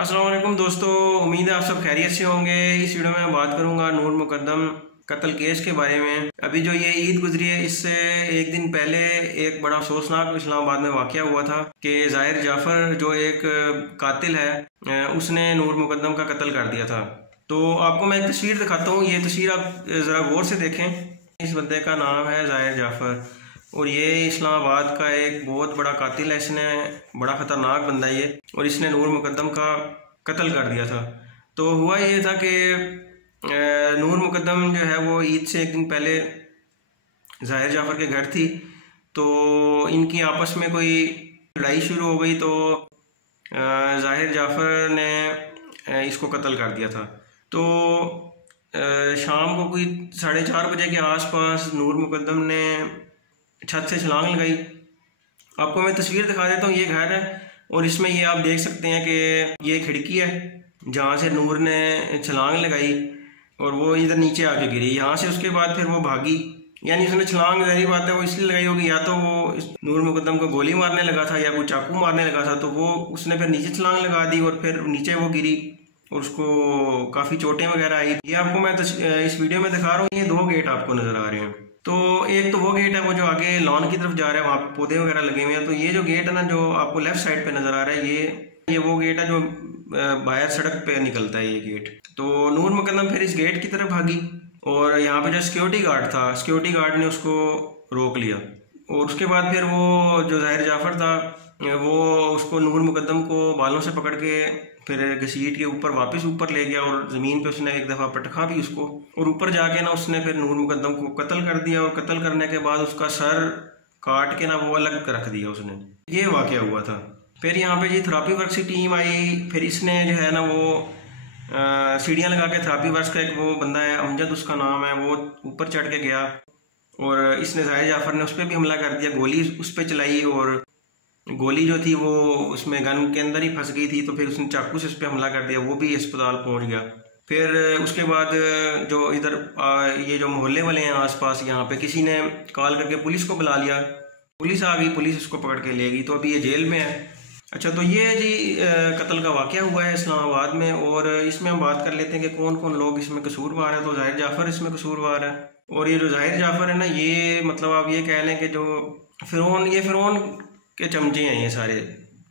अस्सलाम वालेकुम दोस्तों, उम्मीद है आप सब खैरियत से होंगे। इस वीडियो में मैं बात करूंगा नूर मुकद्दम कत्ल केस के बारे में। अभी जो ये ईद गुजरी है, इससे एक दिन पहले एक बड़ा अफसोसनाक इस्लामाबाद में वाकया हुआ था कि ज़ाहिर जाफ़र जो एक कातिल है उसने नूर मुकद्दम का कत्ल कर दिया था। तो आपको मैं एक तस्वीर दिखाता हूँ, ये तस्वीर आप ज़रा गौर से देखें। इस बंदे का नाम है ज़ाहिर जाफ़र और ये इस्लामाबाद का एक बहुत बड़ा कातिल है। इसने बड़ा ख़तरनाक बंदा है ये, और इसने नूर मुकद्दम का कत्ल कर दिया था। तो हुआ ये था कि नूर मुकद्दम जो है वो ईद से एक दिन पहले ज़ाहिर जाफ़र के घर थी, तो इनकी आपस में कोई लड़ाई शुरू हो गई। तो ज़ाहिर जाफ़र ने इसको कत्ल कर दिया था। तो शाम को कोई 4:30 बजे के आसपास नूर मुकद्दम ने छत से छलांग लगाई। आपको मैं तस्वीर दिखा देता हूँ। ये घर है और इसमें ये आप देख सकते हैं कि ये खिड़की है जहाँ से नूर ने छलांग लगाई और वो इधर नीचे आके गिरी। यहाँ से उसके बाद फिर वो भागी, यानी उसने छलांग, ज़ाहिर बात है वो इसलिए लगाई होगी, या तो वो नूर मुकद्दम को गोली मारने लगा था या कोई चाकू मारने लगा था। तो वो उसने फिर नीचे छलांग लगा दी और फिर नीचे वो गिरी और उसको काफ़ी चोटें वगैरह आई। ये आपको मैं इस वीडियो में दिखा रहा हूँ। ये 2 गेट आपको नज़र आ रहे हैं। तो एक तो वो गेट है वो जो आगे लॉन की तरफ जा रहा है, वहाँ पौधे वगैरह लगे हुए हैं। तो ये जो गेट है ना, जो आपको लेफ्ट साइड पे नज़र आ रहा है, ये वो गेट है जो बाहर सड़क पे निकलता है, ये गेट। तो नूर मुकद्दम फिर इस गेट की तरफ भागी और यहाँ पे जो सिक्योरिटी गार्ड था, सिक्योरिटी गार्ड ने उसको रोक लिया। और उसके बाद फिर वो जो ज़ाहिर जाफ़र था वो उसको नूर मुकद्दम को बालों से पकड़ के फिर घसीट के ऊपर वापस ऊपर ले गया और ज़मीन पे उसने एक दफ़ा पटखा भी उसको, और ऊपर जाके ना उसने फिर नूर मुकद्दम को कत्ल कर दिया। और कत्ल करने के बाद उसका सर काट के ना वो अलग रख दिया उसने। ये वाक़या हुआ था। फिर यहाँ पे जी थेरेपी वर्क्स की टीम आई। फिर इसने जो है ना वो सीढ़ियाँ लगा के, थेरेपी वर्क्स का एक वो बंदा है अमजद उसका नाम है, वो ऊपर चढ़ के गया और इसने ज़ाहिर जाफ़र ने उस पर भी हमला कर दिया। गोली उस पर चलाई और गोली जो थी वो उसमें गन के अंदर ही फंस गई थी। तो फिर उसने चाकू से उस पर हमला कर दिया, वो भी अस्पताल पहुंच गया। फिर उसके बाद जो इधर ये जो मोहल्ले वाले हैं आसपास, यहाँ पे किसी ने कॉल करके पुलिस को बुला लिया। पुलिस आ गई, पुलिस इसको पकड़ के ले गई। तो अभी ये जेल में है। अच्छा, तो ये जी कत्ल का वाक़या हुआ है इस्लामाबाद में। और इसमें हम बात कर लेते हैं कि कौन कौन लोग इसमें कसूरवार है। तो ज़ाहिर जाफ़र इसमें कसूरवार है। और ये जो ज़ाहिर जाफ़र है ना, ये मतलब आप ये कह लें कि जो फ़िरौन के चमचे हैं ये सारे,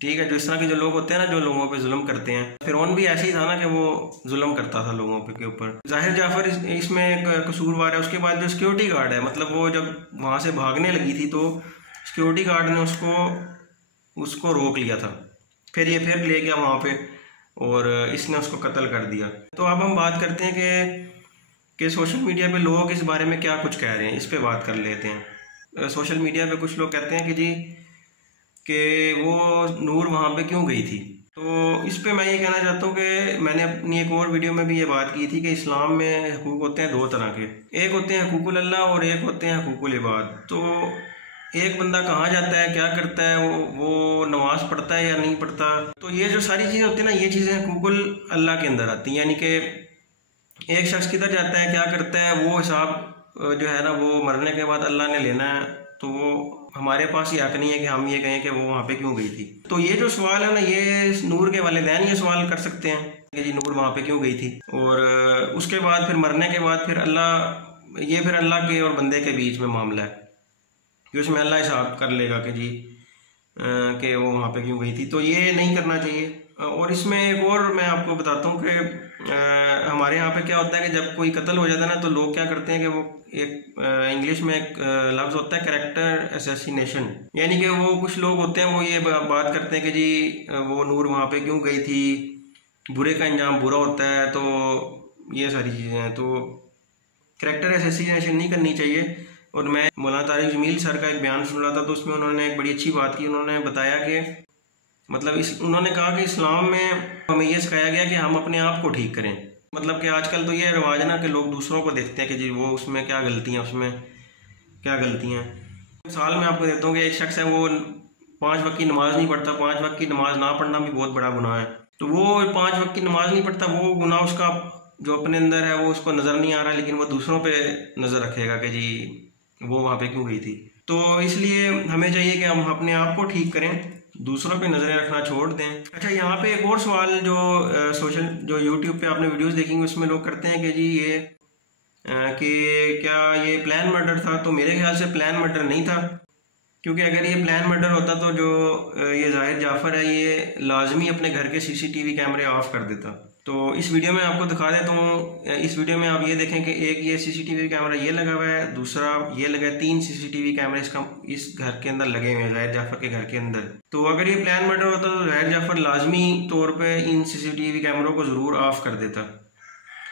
ठीक है। जो इस तरह के जो लोग होते हैं ना, जो लोगों पे जुल्म करते हैं, फ़िरौन भी ऐसे ही था ना कि वो जुल्म करता था लोगों पे के ऊपर। ज़ाहिर जाफ़र इसमें कसूरवार है। उसके बाद जो सिक्योरिटी गार्ड है, मतलब वो जब वहाँ से भागने लगी थी तो सिक्योरिटी गार्ड ने उसको रोक लिया था। फिर ये फिर ले गया वहाँ पे और इसने उसको कत्ल कर दिया। तो अब हम बात करते हैं कि सोशल मीडिया पे लोग इस बारे में क्या कुछ कह रहे हैं, इस पे बात कर लेते हैं। सोशल मीडिया पे कुछ लोग कहते हैं कि जी कि वो नूर वहाँ पे क्यों गई थी। तो इस पे मैं ये कहना चाहता हूँ कि मैंने अपनी एक और वीडियो में भी ये बात की थी कि इस्लाम में हुकूक होते हैं 2 तरह के। एक होते हैं हुकूकुल अल्लाह और एक होते हैं हुकूकुल इबाद। तो एक बंदा कहाँ जाता है, क्या करता है, वो नमाज पढ़ता है या नहीं पढ़ता। तो ये जो सारी चीज़ें होती हैं ना, ये चीज़ें हुकूकुल अल्लाह के अंदर आती हैं। यानी कि एक शख्स किधर जाता है, क्या करता है, वो हिसाब जो है ना वो मरने के बाद अल्लाह ने लेना है। तो वो हमारे पास ये हक नहीं है कि हम ये कहें कि वो वहाँ पे क्यों गई थी। तो ये जो सवाल है ना, ये नूर के वालिदैन ये सवाल कर सकते हैं कि जी नूर वहाँ पे क्यों गई थी। और उसके बाद फिर मरने के बाद फिर अल्लाह के और बंदे के बीच में मामला है कि उसमें अल्लाह हिसाब कर लेगा कि जी कि वो वहाँ पे क्यों गई थी। तो ये नहीं करना चाहिए। और इसमें एक और मैं आपको बताता हूँ कि हमारे यहाँ पे क्या होता है कि जब कोई कत्ल हो जाता है ना, तो लोग क्या करते हैं कि वो एक इंग्लिश में एक लफ्ज़ होता है कैरेक्टर असैसिनेशन, यानी कि वो कुछ लोग होते हैं वो ये बात करते हैं कि जी वो नूर वहाँ पे क्यों गई थी, बुरे का अंजाम बुरा होता है। तो ये सारी चीज़ें हैं। तो कैरेक्टर असैसिनेशन नहीं करनी चाहिए। और मैं मौलाना तारिक जमील सर का एक बयान सुन रहा था, तो उसमें उन्होंने एक बड़ी अच्छी बात की। उन्होंने बताया कि मतलब उन्होंने कहा कि इस्लाम में हमें यह सिखाया गया कि हम अपने आप को ठीक करें। मतलब कि आजकल तो ये रिवाज है ना कि लोग दूसरों को देखते हैं कि जी वो उसमें क्या गलतियाँ, उसमें क्या गलतियाँ। मिसाल मैं आपको देता हूँ कि एक शख्स है वो 5 वक्त की नमाज़ नहीं पढ़ता। 5 वक्त की नमाज़ ना पढ़ना भी बहुत बड़ा गुनाह है। तो वो 5 वक्त की नमाज़ नहीं पढ़ता, वो गुनाह उसका जो अपने अंदर है वो उसको नज़र नहीं आ रहा, लेकिन वो दूसरों पे नज़र रखेगा कि जी वो वहाँ पे क्यों गई थी। तो इसलिए हमें चाहिए कि हम अपने आप को ठीक करें। दूसरों पे नज़रें रखना छोड़ दें। अच्छा, यहाँ पे एक और सवाल जो यूट्यूब पे आपने वीडियोस देखेंगे उसमें लोग करते हैं कि जी ये कि क्या ये प्लान मर्डर था। तो मेरे ख्याल से प्लान मर्डर नहीं था, क्योंकि अगर ये प्लान मर्डर होता तो जो ये जाहिर जाफ़र है ये लाजमी अपने घर के सीसीटीवी कैमरे ऑफ कर देता। तो इस वीडियो में आपको दिखा देता हूँ। इस वीडियो में आप ये देखें कि एक ये सीसीटीवी कैमरा ये लगा हुआ है, दूसरा ये लगा है, 3 सीसीटीवी कैमरे इस घर के अंदर लगे हुए हैं, जाहिर जाफ़र के घर के अंदर। तो अगर ये प्लान मर्डर होता तो जाहिर जाफ़र लाजमी तौर पर इन सीसीटीवी कैमरों को ज़रूर ऑफ कर देता।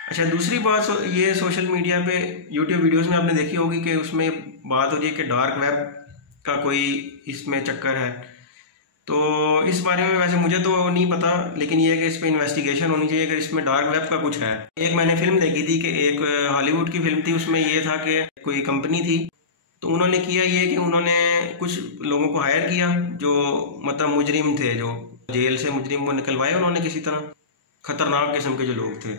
अच्छा, दूसरी बात ये सोशल मीडिया पे यूट्यूब वीडियोज़ में आपने देखी होगी कि उसमें बात हो रही है कि डार्क वेब का कोई इसमें चक्कर है। तो इस बारे में वैसे मुझे तो नहीं पता, लेकिन ये है कि इस पर इन्वेस्टिगेशन होनी चाहिए अगर इसमें डार्क वेब का कुछ है। एक मैंने फिल्म देखी थी कि एक हॉलीवुड की फिल्म थी, उसमें ये था कि कोई कंपनी थी, तो उन्होंने किया ये कि उन्होंने कुछ लोगों को हायर किया जो मतलब मुजरिम थे, जो जेल से मुजरिम को निकलवाए उन्होंने किसी तरह, खतरनाक किस्म के जो लोग थे।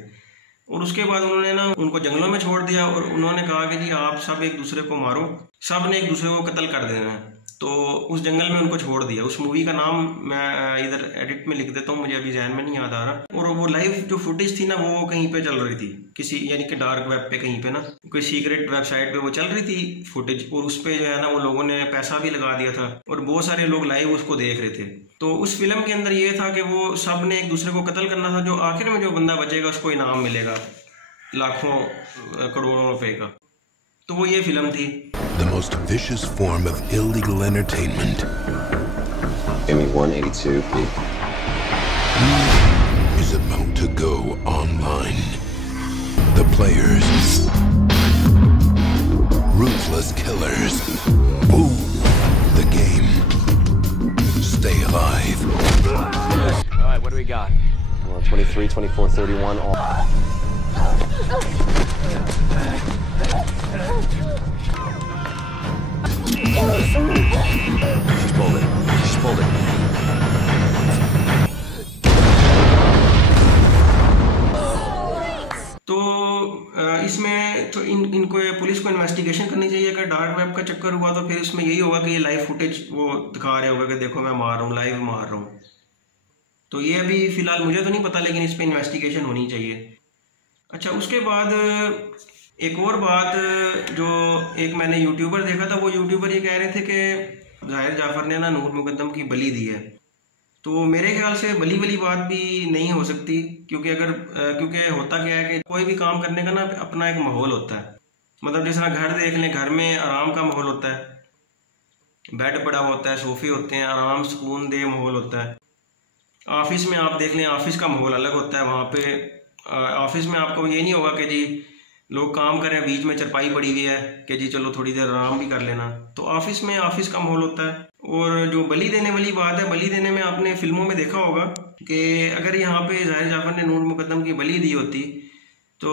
और उसके बाद उन्होंने ना उनको जंगलों में छोड़ दिया और उन्होंने कहा कि जी आप सब एक दूसरे को मारो, सब ने एक दूसरे को कत्ल कर देना है। तो उस जंगल में उनको छोड़ दिया। उस मूवी का नाम मैं इधर एडिट में लिख देता हूँ, मुझे अभी जहन में नहीं याद आ रहा। और वो लाइव जो फुटेज थी ना वो कहीं पे चल रही थी, किसी यानी कि डार्क वेब पे कहीं पे ना कोई सीक्रेट वेबसाइट पे वो चल रही थी फुटेज, और उस पे जो है ना वो लोगों ने पैसा भी लगा दिया था और बहुत सारे लोग लाइव उसको देख रहे थे। तो उस फिल्म के अंदर ये था कि वो सब ने एक दूसरे को कत्ल करना था, जो आखिर में जो बंदा बचेगा उसको इनाम मिलेगा लाखों करोड़ों रुपए का। तो वो ये फिल्म थी। The most vicious form of illegal entertainment. Give me 182 feet. Is about to go online. The players, ruthless killers. Ooh, the game. Stay alive. All right, what do we got? Well, 23, 24, 31, all. She's pulled it. She's pulled it. तो इसमें तो इनको police को investigation करनी चाहिए। अगर dark web का चक्कर हुआ तो फिर इसमें यही होगा कि ये लाइव फुटेज वो दिखा रहे होगा कि देखो मैं मार रहा हूँ, लाइव मार रहा हूँ। तो ये अभी फिलहाल मुझे तो नहीं पता, लेकिन इस पर इन्वेस्टिगेशन होनी चाहिए। अच्छा, उसके बाद एक और बात, जो एक मैंने यूट्यूबर देखा था, वो यूट्यूबर ये कह रहे थे कि जाहिर जाफ़र ने ना नूर मुकद्दम की बलि दी है। तो मेरे ख्याल से बली बात भी नहीं हो सकती, क्योंकि होता क्या है कि कोई भी काम करने का ना अपना एक माहौल होता है। मतलब जिस तरह घर देख लें, घर में आराम का माहौल होता है, बेड पड़ा होता है, सोफे होते हैं, आराम सुकून दे माहौल होता है। ऑफिस में आप देख लें, ऑफिस का माहौल अलग होता है। वहाँ पे ऑफिस में आपको ये नहीं होगा कि जी लोग काम कर रहे हैं, बीच में चरपाई पड़ी हुई है कि जी चलो थोड़ी देर आराम भी कर लेना। तो ऑफिस में ऑफिस का माहौल होता है। और जो बलि देने वाली बात है, बलि देने में आपने फिल्मों में देखा होगा कि अगर यहाँ पे जाहिर जाफ़र ने नूर मुकद्दम की बलि दी होती तो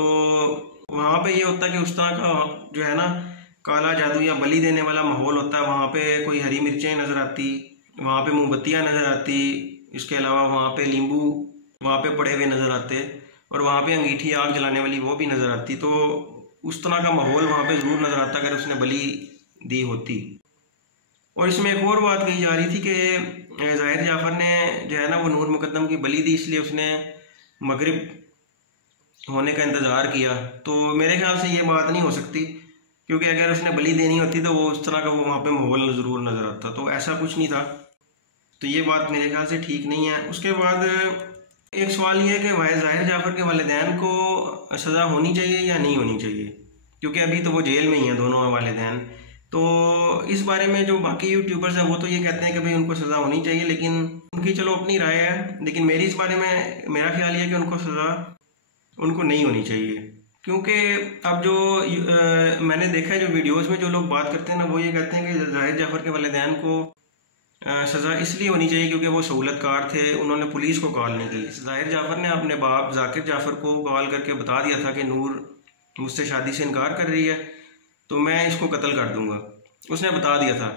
वहाँ पे ये होता कि उस तरह का जो है ना काला जादू या बलि देने वाला माहौल होता है। वहाँ पे कोई हरी मिर्चें नज़र आती, वहाँ पे मोमबत्तियाँ नज़र आती, इसके अलावा वहाँ पे नींबू वहाँ पे पड़े हुए नज़र आते, और वहाँ पे अंगीठी आग जलाने वाली वो भी नज़र आती। तो उस तरह का माहौल वहाँ पे ज़रूर नज़र आता अगर उसने बलि दी होती। और इसमें एक और बात कही जा रही थी कि जाहिर जाफ़र ने जो है ना वो नूर मुकद्दम की बलि दी, इसलिए उसने मगरिब होने का इंतज़ार किया। तो मेरे ख्याल से ये बात नहीं हो सकती, क्योंकि अगर उसने बलि देनी होती तो वो उस तरह का वो वहाँ पे माहौल ज़रूर नज़र आता। तो ऐसा कुछ नहीं था, तो ये बात मेरे ख्याल से ठीक नहीं है। उसके बाद एक सवाल ये है कि जाहिर जाफ़र के वालिदैन को सज़ा होनी चाहिए या नहीं होनी चाहिए, क्योंकि अभी तो वो जेल में ही हैं दोनों वालिदैन। तो इस बारे में जो बाकी यूट्यूबर्स हैं वो तो ये कहते हैं कि भाई उनको सज़ा होनी चाहिए, लेकिन उनकी चलो अपनी राय है। लेकिन मेरी इस बारे में मेरा ख्याल ये है कि उनको सज़ा उनको नहीं होनी चाहिए, क्योंकि अब जो मैंने देखा है जो वीडियोज़ में जो लोग बात करते हैं ना, वो ये कहते हैं कि जाहिर जाफ़र के वालिदैन को सज़ा इसलिए होनी चाहिए क्योंकि वो सहूलतकार थे, उन्होंने पुलिस को कॉल नहीं की। जाहिर जाफ़र ने अपने बाप जाकिर जाफ़र को कॉल करके बता दिया था कि नूर मुझसे शादी से इनकार कर रही है तो मैं इसको कत्ल कर दूंगा, उसने बता दिया था।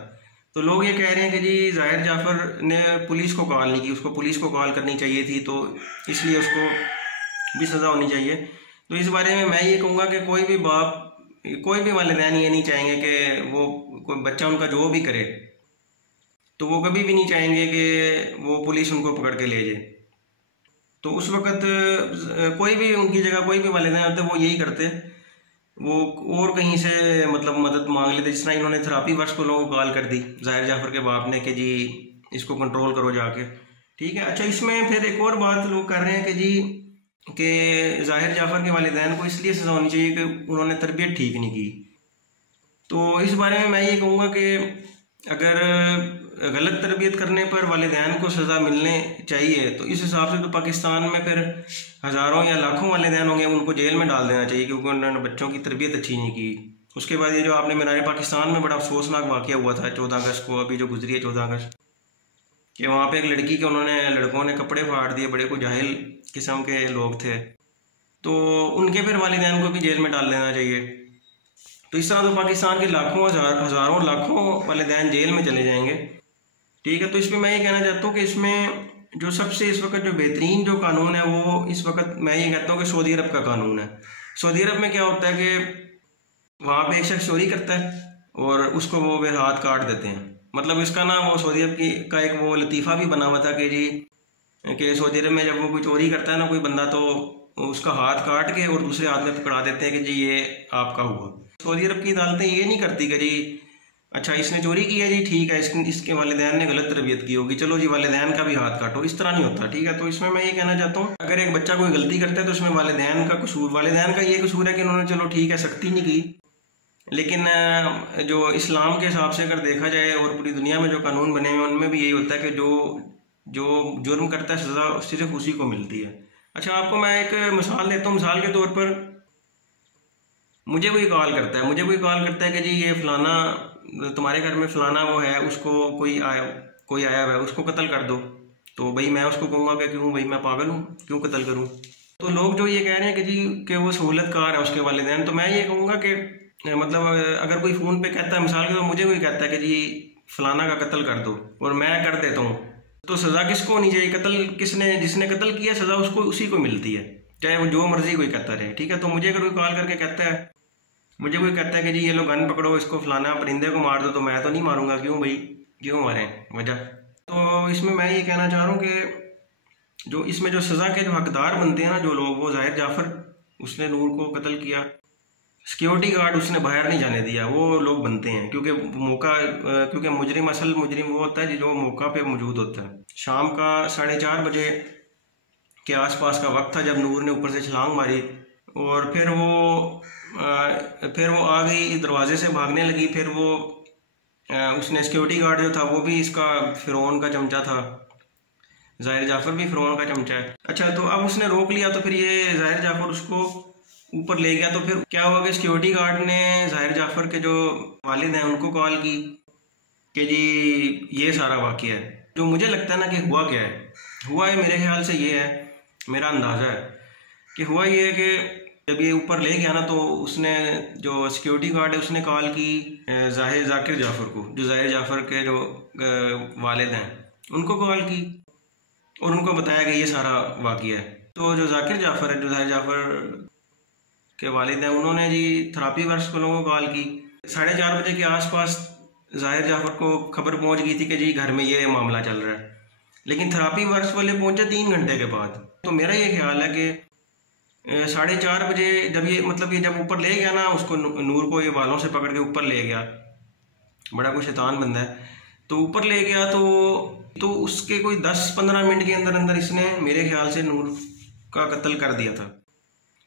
तो लोग ये कह रहे हैं कि जी जाहिर जाफ़र ने पुलिस को कॉल नहीं की, उसको पुलिस को कॉल करनी चाहिए थी, तो इसलिए उसको भी सज़ा होनी चाहिए। तो इस बारे में मैं ये कहूँगा कि कोई भी बाप, कोई भी वालिदैन ये नहीं चाहेंगे कि वो कोई बच्चा उनका जो भी करे तो वो कभी भी नहीं चाहेंगे कि वो पुलिस उनको पकड़ के ले जाए। तो उस वक़्त कोई भी उनकी जगह कोई भी वालिदैन होते वो यही करते, वो और कहीं से मतलब मदद मांग लेते। जिस तरह इन्होंने थेरेपी वर्क्स को लोगों को कॉल कर दी ज़ाहिर जाफ़र के बाप ने कि जी इसको कंट्रोल करो जाके, ठीक है। अच्छा, इसमें फिर एक और बात लोग कर रहे हैं कि जी कि ज़ाहिर जाफ़र के वालिदैन को इसलिए सज़ा होनी चाहिए कि उन्होंने तरबियत ठीक नहीं की। तो इस बारे में मैं ये कहूँगा कि अगर गलत तरबियत करने पर वालिदैन को सज़ा मिलने चाहिए तो इस हिसाब से तो पाकिस्तान में फिर हज़ारों या लाखों वालिदैन होंगे, उनको जेल में डाल देना चाहिए क्योंकि उन्होंने बच्चों की तरबियत अच्छी नहीं की। उसके बाद ये जो आपने मीनार पाकिस्तान में बड़ा अफसोसनाक वाक़या हुआ था 14 अगस्त को, अभी जो गुजरी है 14 अगस्त, कि वहाँ पे एक लड़की के लड़कों ने कपड़े फाड़ दिए, बड़े कोई जाहिल किस्म के लोग थे, तो उनके फिर वालिदैन को भी जेल में डाल देना चाहिए। तो इस तरह तो पाकिस्तान के लाखों हज़ारों लाखों वालिदैन जेल में चले जाएंगे, ठीक है। तो इसमें मैं ये कहना चाहता हूँ कि इसमें जो सबसे इस वक्त जो बेहतरीन जो कानून है वो इस वक्त मैं ये कहता हूँ कि सऊदी अरब का कानून है। सऊदी अरब में क्या होता है कि वहाँ पे एक शख्स चोरी करता है और उसको वो फिर हाथ काट देते हैं। मतलब इसका ना वो सऊदी अरब का एक वो लतीफ़ा भी बना हुआ था कि जी कि सऊदी अरब में जब वो कोई चोरी करता है ना कोई बंदा, तो उसका हाथ काट के और दूसरे हाथ में पकड़ा देते हैं कि जी ये आपका हुआ। सऊदी अरब की अदालतें ये नहीं करती कि जी अच्छा इसने चोरी की है जी, ठीक है, इसके वालिदैन ने गलत तरबियत की होगी, चलो जी वालिदैन का भी हाथ काटो। इस तरह नहीं होता, ठीक है। तो इसमें मैं ये कहना चाहता हूँ अगर एक बच्चा कोई गलती करता है तो उसमें वालिदैन का कसूर, वालिदैन का ये कसूर है कि उन्होंने चलो ठीक है सख्ती नहीं की, लेकिन जो इस्लाम के हिसाब से अगर देखा जाए और पूरी दुनिया में जो कानून बने हुए उनमें भी यही होता है कि जो जुर्म करता है सज़ा सिर्फ उसी को मिलती है। अच्छा, आपको मैं एक मिसाल देता हूँ। मिसाल के तौर पर मुझे कोई कॉल करता है कि जी ये फ़लाना तुम्हारे घर में फ़लाना वो है, उसको कोई आया हुआ है, उसको कत्ल कर दो। तो भाई मैं उसको कहूँगा कि क्यों भाई मैं पागल हूँ, क्यों कत्ल करूँ? तो लोग जो ये कह रहे हैं कि जी कि वो सहूलतकार है उसके वालिदैन, तो मैं ये कहूँगा कि मतलब अगर कोई फ़ोन पे कहता है, मिसाल के तो मुझे कोई कहता है कि जी फ़लाना का कत्ल कर दो और मैं कर देता हूँ, तो सज़ा किसको होनी चाहिए? जिसने कत्ल किया सज़ा उसको उसी को मिलती है, चाहे वो जो मर्जी कोई कहता रहे, ठीक है। तो मुझे अगर कोई कॉल करके कहता है, मुझे कोई कहता है कि जी ये लो गन पकड़ो, इसको फ़लाना परिंदे को मार दो, तो मैं तो नहीं मारूंगा। क्यों भाई, क्यों मारें, वजह? तो इसमें मैं ये कहना चाह रहा हूँ कि जो इसमें जो सज़ा के जो हकदार बनते हैं ना जो लोग, वो ज़ाहिर जाफ़र उसने नूर को कत्ल किया, सिक्योरिटी गार्ड उसने बाहर नहीं जाने दिया, वो लोग बनते हैं क्योंकि असल मुजरिम वो होता है जो मौका पे मौजूद होता है। शाम का 4:30 बजे के आसपास का वक्त था जब नूर ने ऊपर से छलांग मारी और फिर वो आ गई, दरवाजे से भागने लगी। फिर वो उसने सिक्योरिटी गार्ड जो था वो भी इसका फ़िरौन का चमचा था, ज़ाहिर जाफ़र भी फ़िरौन का चमचा है। अच्छा, तो अब उसने रोक लिया, तो फिर ये ज़ाहिर जाफ़र उसको ऊपर ले गया। तो फिर क्या हुआ कि सिक्योरिटी गार्ड ने ज़ाहिर जाफ़र के जो वालिद हैं उनको कॉल की कि जी ये सारा वाक़या है। जो मुझे लगता है ना कि हुआ क्या है, मेरे ख्याल से ये है, मेरा अंदाज़ा है कि हुआ ये है कि जब ये ऊपर ले गया ना तो उसने जो सिक्योरिटी गार्ड है उसने कॉल की ज़ाकिर जाफ़र को, जो ज़ाहिर जाफ़र के जो वालिद हैं उनको कॉल की और उनको बताया कि ये सारा वाक़या है। तो जो ज़ाकिर जाफ़र है, जो ज़ाहिर जाफ़र के वालिद हैं, उन्होंने जी थेरेपी वर्क्स को लोगों को कॉल की। 4:30 बजे के आसपास ज़ाहिर जाफ़र को खबर पहुंच गई थी कि जी घर में ये मामला चल रहा है, लेकिन थेरेपी वर्क्स वाले पहुंचे 3 घंटे के बाद। तो मेरा ये ख्याल है कि 4:30 बजे जब ये जब ऊपर ले गया ना उसको, नूर को ये बालों से पकड़ के ऊपर ले गया, बड़ा कोई शैतान बंदा है, तो ऊपर ले गया तो उसके कोई 10-15 मिनट के अंदर इसने मेरे ख्याल से नूर का कत्ल कर दिया था।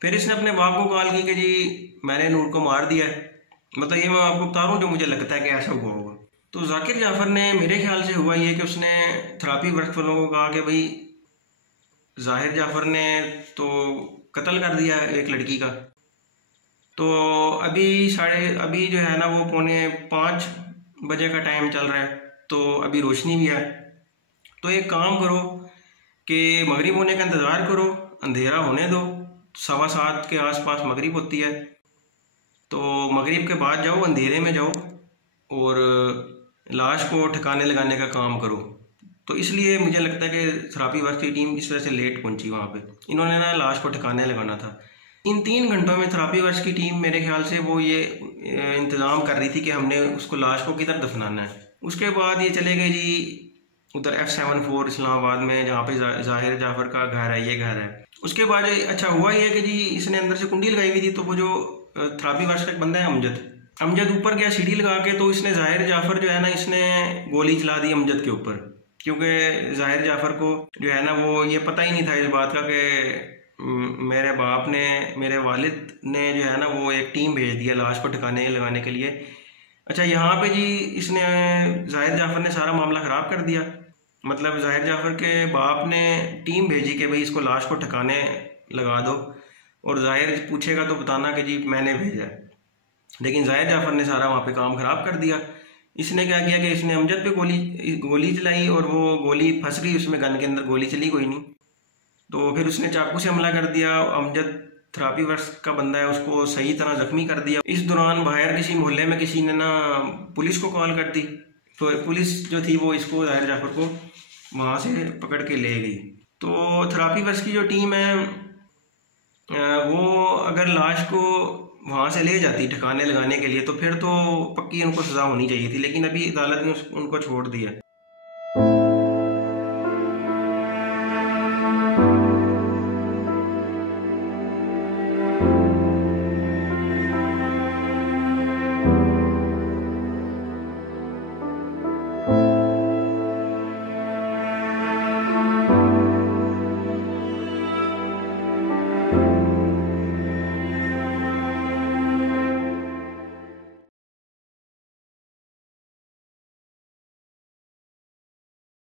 फिर इसने अपने बाप को कॉल की कि जी मैंने नूर को मार दिया है। मतलब ये मैं आपको बता रहा हूँ जो मुझे लगता है कि ऐसा हुआ होगा। तो ज़ाकिर जाफ़र ने, मेरे ख्याल से हुआ ये कि उसने थेरेपी वर्क वालों को कहा कि भाई ज़ाहिर जाफ़र ने तो कत्ल कर दिया एक लड़की का, तो अभी जो है ना वो 4:45 बजे का टाइम चल रहा है, तो अभी रोशनी भी है, तो एक काम करो कि मगरिब होने का इंतज़ार करो, अंधेरा होने दो, 7:15 के आसपास मगरिब होती है, तो मगरिब के बाद जाओ, अंधेरे में जाओ और लाश को ठिकाने लगाने का काम करो। तो इसलिए मुझे लगता है कि थेरेपी वर्क की टीम इस वजह से लेट पहुंची वहाँ पे, इन्होंने ना लाश को ठिकाने लगाना था। इन 3 घंटों में थेरेपी वर्क की टीम मेरे ख्याल से वो ये इंतज़ाम कर रही थी कि हमने उसको लाश को किधर दफनाना है। उसके बाद ये चले गए जी उधर F74 इस्लामाबाद में, जहाँ पे जाहिर जाफर का घर है, ये घर है। उसके बाद अच्छा हुआ ये कि जी इसने अंदर से कुंडी लगाई हुई थी, तो वो जो थेरापी वर्ष का एक बंदा है अमजद ऊपर गया सीढ़ी लगा के, तो इसने जाहिर जाफर जो है ना, इसने गोली चला दी अमजद के ऊपर, क्योंकि जाहिर जाफर को जो है ना वो ये पता ही नहीं था इस बात का कि मेरे बाप ने, मेरे वालिद ने जो है ना वो एक टीम भेज दिया लाश को ठिकाने लगाने के लिए। अच्छा यहाँ पे जी इसने जाहिर जाफर ने सारा मामला ख़राब कर दिया। मतलब जाहिर जाफर के बाप ने टीम भेजी कि भाई इसको लाश को ठिकाने लगा दो, और जाहिर पूछेगा तो बताना कि जी मैंने भेजा। लेकिन जाहिर जाफर ने सारा वहाँ पे काम ख़राब कर दिया। इसने क्या किया कि इसने अमजद पे गोली चलाई, और वो गोली फंस गई उसमें, गन के अंदर गोली चली कोई नहीं, तो फिर उसने चाकू से हमला कर दिया। अमजद थेरापी वर्ष का बंदा है, उसको सही तरह जख्मी कर दिया। इस दौरान बाहर किसी मोहल्ले में किसी ने ना पुलिस को कॉल कर दी, तो पुलिस जो थी वो इसको जाहिर जाफर को वहाँ से पकड़ के ले गई। तो थेरापी वर्ष की जो टीम है वो अगर लाश को वहाँ से ले जाती ठिकाने लगाने के लिए, तो फिर तो पक्की उनको सज़ा होनी चाहिए थी, लेकिन अभी अदालत ने उनको छोड़ दिया।